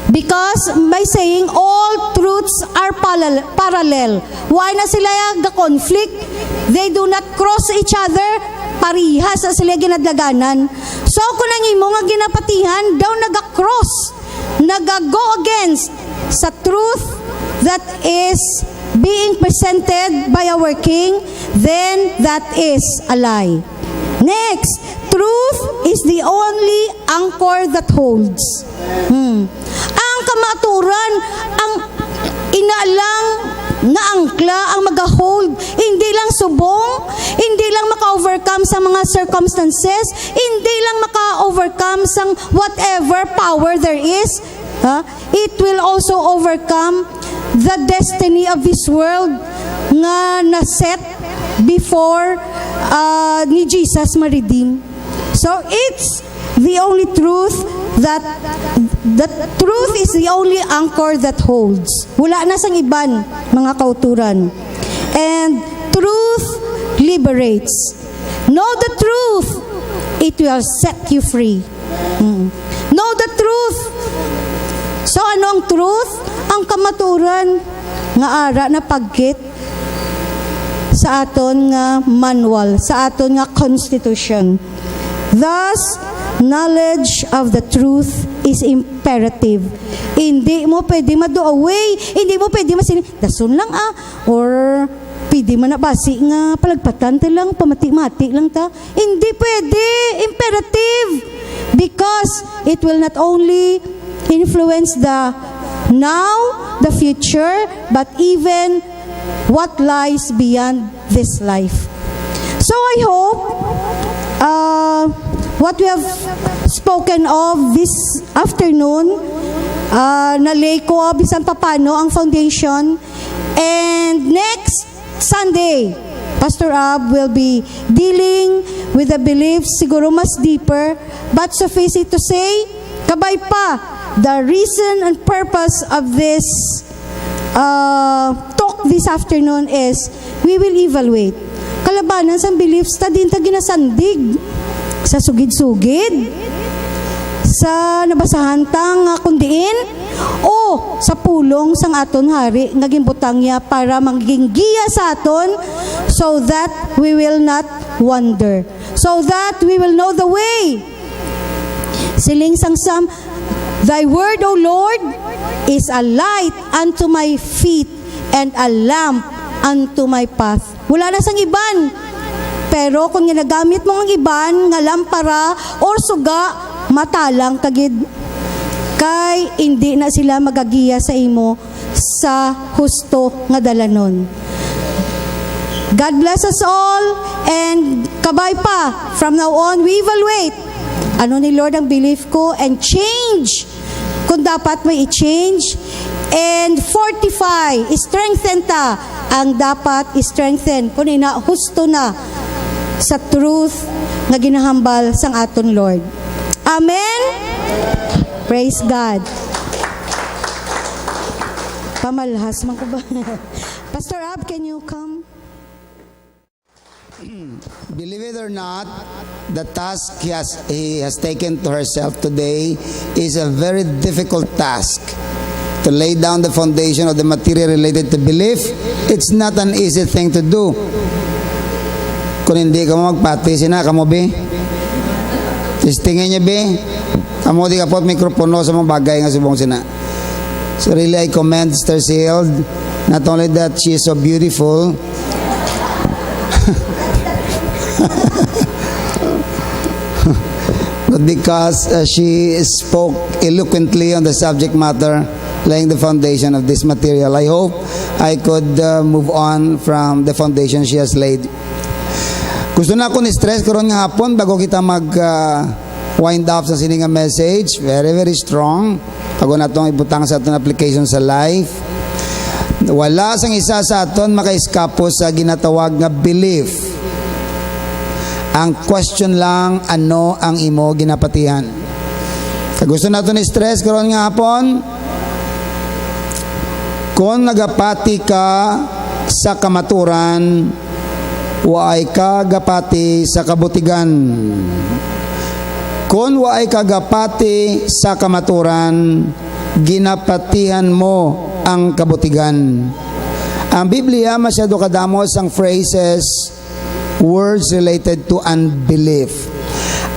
Because by saying all truths are parallel. Why na sila ga-conflict? They do not cross each other. Parihas na sila ginadlaganan. So kung ang imo nga ginapatihan, daw naga-cross, naga-go against sa truth that is being presented by our King, then that is a lie. Next, truth is the only anchor that holds. Ang kamaturan, ang inaalang nga angkla ang mag-hold, hindi lang subong, hindi lang maka-overcome sa mga circumstances, hindi lang maka-overcome sa whatever power there is, it will also overcome the destiny of this world nga naset before ni Jesus ma-redeem. So it's the only truth that the truth is the only anchor that holds. Wala na sang iban, mga kauturan. And truth liberates. Know the truth, it will set you free. Know the truth. So ano ang truth? Ang kamaturan nga ara na pagkit sa aton nga manual, sa aton nga constitution. Thus, knowledge of the truth is imperative. Hindi mo pwede ma-do away. Hindi mo pwede masin, dasun lang or pwede man na basi nga palagpatan ta lang, pamati-mati lang ta. Hindi pwede. Imperative. Because it will not only influence the now, the future, but even what lies beyond this life. So I hope what we have spoken of this afternoon, nalay ko bisan papano ang foundation. And next Sunday, Pastor Ab will be dealing with the beliefs siguro mas deeper, but suffice it to say, kabay pa, the reason and purpose of this talk this afternoon is we will evaluate kalabanan sa beliefs ta din ta ginasandig sa sugid-sugid, sa nabasahan tang kundiin, o sa pulong sang aton hari nga ginbutang niya para maging giya sa aton, so that we will not wander, so that we will know the way. Siling sang Sam, thy word, O Lord, is a light unto my feet and a lamp unto my path. Wala na sang iban. Pero kung ginagamit mo ang iban nga lampara or suga, matalang kagid. Kay hindi na sila magagiya sa imo sa husto nga dalanon. God bless us all, and kabay pa, from now on, we evaluate. Ano ni Lord ang belief ko, and change kung dapat may i-change, and fortify, strengthen ta ang dapat i-strengthen kung ina husto na sa truth nga ginahambal sang aton Lord. Amen? Praise God. Pamalhas man ko ba? Pastor Ab, can you come? Believe it or not, the task he has taken to herself today is a very difficult task. To lay down the foundation of the material related to belief, it's not an easy thing to do. Kung hindi ka mo magpati, sina ka mo, be? Testingin niya, be? Kamo di kapot mikropono sa mga bagay nga subong sina. So really, I commend Sister Sealed. Not only that, she is so beautiful, but because she spoke eloquently on the subject matter, laying the foundation of this material. I hope I could move on from the foundation she has laid. Gusto na ako ni-stress karon nga hapon bago kita mag wind up sa sininga message. Very, very strong. Bago na itong ibutang sa aton application sa life. Wala sang isa sa aton maka-eskapo sa ginatawag nga belief. Ang question lang, ano ang imo ginapatihan? Kag gusto nato ni stress karon nga hapon, kung nagapati ka sa kamaturan, waay ka gapati sa kabutigan. Kung waay ka gapati sa kamaturan, ginapatihan mo ang kabutigan. Ang Biblia masyado kadamos ang phrases, words related to unbelief.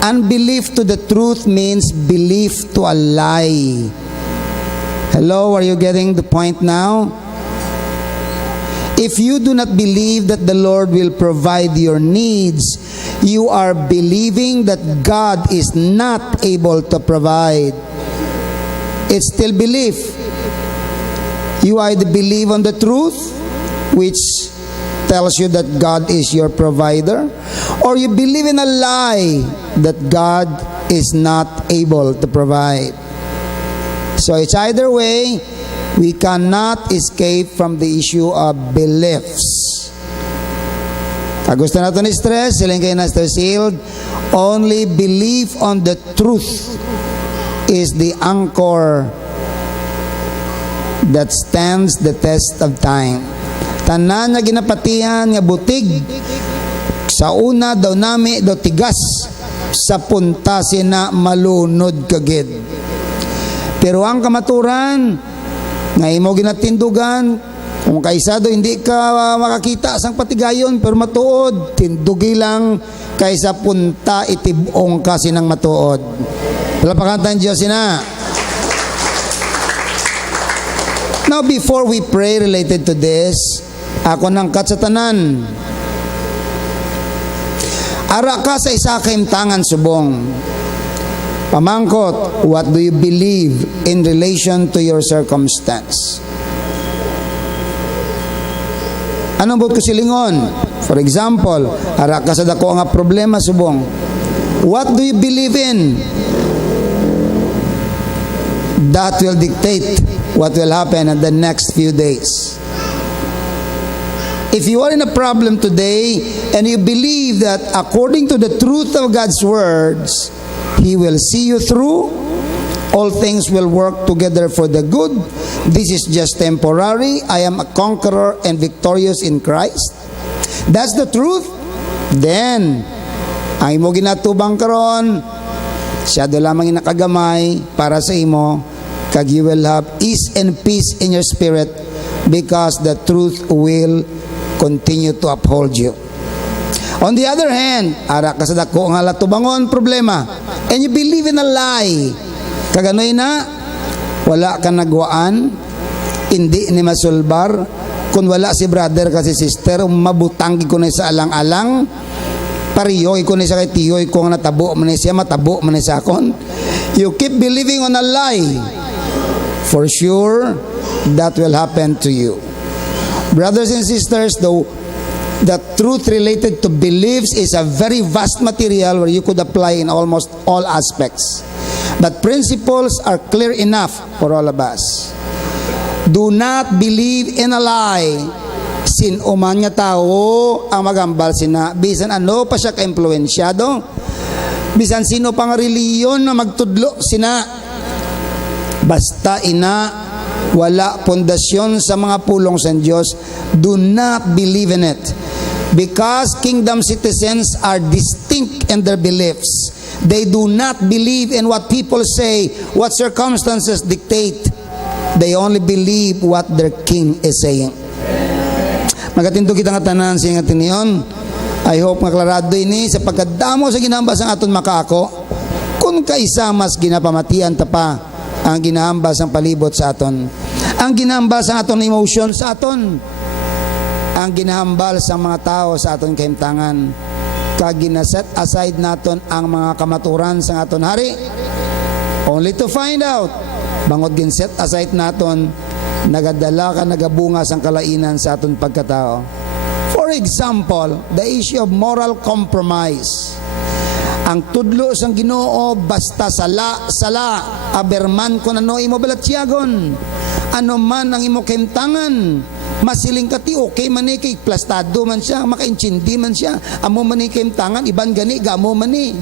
Unbelief to the truth means belief to a lie. Hello, are you getting the point now? If you do not believe that the Lord will provide your needs, you are believing that God is not able to provide. It's still belief. You either believe on the truth, which tells you that God is your provider, or you believe in a lie that God is not able to provide. So it's either way, we cannot escape from the issue of beliefs. Pag gusto natin stress, siling kayo na sealed, only believe on the truth is the anchor that stands the test of time. Tanan nga ginapatihan nga butig sa una daw nami daw tigas sa punta sina malunod kagid. Pero ang kamaturan nga imo ginatindugan, kung kaisa do hindi ka makakita sang patigayon pero matuod, tindugi lang kaysa punta itibong ka sinang matuod. Palapakantan Diyos sina. Now before we pray related to this, ako nang kat sa tanan. Ara ka sa isa kaimtangan subong. Pamangkot, what do you believe in relation to your circumstance? Anong buot ko silingon? For example, ara ka sa dako nga problema subong. What do you believe in? That will dictate what will happen in the next few days. If you are in a problem today and you believe that according to the truth of God's words, He will see you through, all things will work together for the good, this is just temporary, I am a conqueror and victorious in Christ, that's the truth, then ang imo ginatubang karon, siya do lamang nakagamay para sa imo, kag you will have ease and peace in your spirit because the truth will continue to uphold you. On the other hand, ara ka sa dako nga latubangon problema and you believe in a lie, kaganoy na wala ka nagwaan, hindi ni masulbar, kung wala si brother kasi sister, mabutang ko na sa alang-alang, pariyoy ko na sa kay tiyoy ko nga natabo man siya, matabo man sa akon. You keep believing on a lie, for sure that will happen to you. Brothers and sisters, though the truth related to beliefs is a very vast material where you could apply in almost all aspects. But principles are clear enough for all of us. Do not believe in a lie. Sin uman nga tao ang magambal sina, bisan ano pa siya ka-impluensyado, bisan sino pang reliyon na magtudlo sina, basta ina wala pundasyon sa mga pulong sa Diyos, do not believe in it. Because kingdom citizens are distinct in their beliefs. They do not believe in what people say, what circumstances dictate. They only believe what their king is saying. Magatinto kita nga tanan siya nga tiniyon. I hope nga klarado ini sa pagkadamo sa ginahambas ang aton makaako, kung kaisa mas ginapamatian ta pa ang ginahambas ang palibot sa aton, ang ginahambal sa aton emotion sa aton, ang ginahambal sa mga tao sa aton kaimtangan, kag ginaset aside naton ang mga kamaturan sa aton hari, only to find out bangod ginset aside naton nagadala ka nagabunga sang kalainan sa aton pagkatao. For For example, the issue of moral compromise. Ang tudlo sang Ginoo basta sala aberman kon ano imo balatyagon. Ano man ang imo kaimtangan, masiling kati okay man ni kay plastado man siya, makaintindi man siya. Amo man ni kaimtangan iban gani gamo man ni.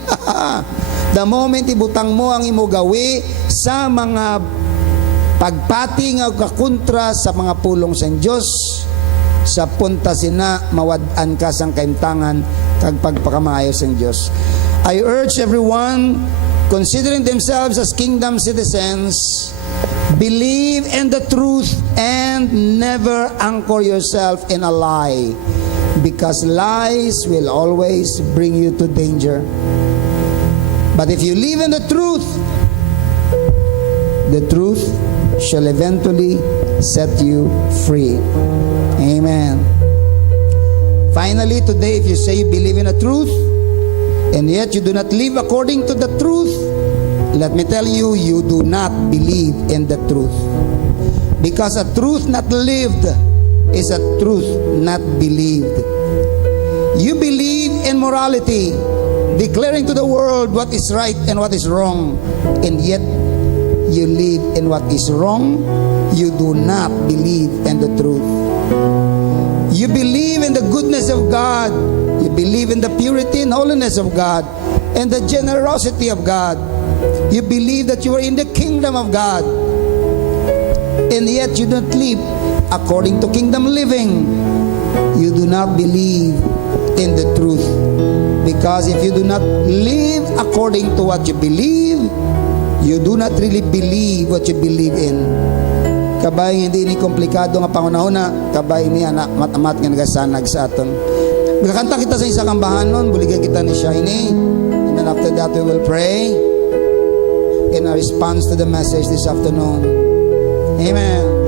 The moment ibutang mo ang imo gawi sa mga pagpati nga kakontra sa mga pulong sa Dios, sa punta sina mawad-an ka sang kaimtangan kag pagpakamaayo sa Dios. I urge everyone considering themselves as kingdom citizens, believe in the truth and never anchor yourself in a lie, because lies will always bring you to danger. But if you live in the truth shall eventually set you free. Amen. Finally, today, if you say you believe in the truth, and yet you do not live according to the truth, let me tell you, you do not believe in the truth. Because a truth not lived is a truth not believed. You believe in morality, declaring to the world what is right and what is wrong, and yet you live in what is wrong. You do not believe in the truth. You believe in the goodness of God. You believe in the purity and holiness of God and the generosity of God. You believe that you are in the kingdom of God, and yet you don't live according to kingdom living. You do not believe in the truth, because if you do not live according to what you believe, you do not really believe what you believe in. Kabay hindi ni komplikado nga pangunahuna, kabay ni anak matamat nga nagasanag sa aton. Magkakanta kita sa isang kambahanon, buligan kita ni Shiny, and then after that we will pray in a response to the message this afternoon. Amen.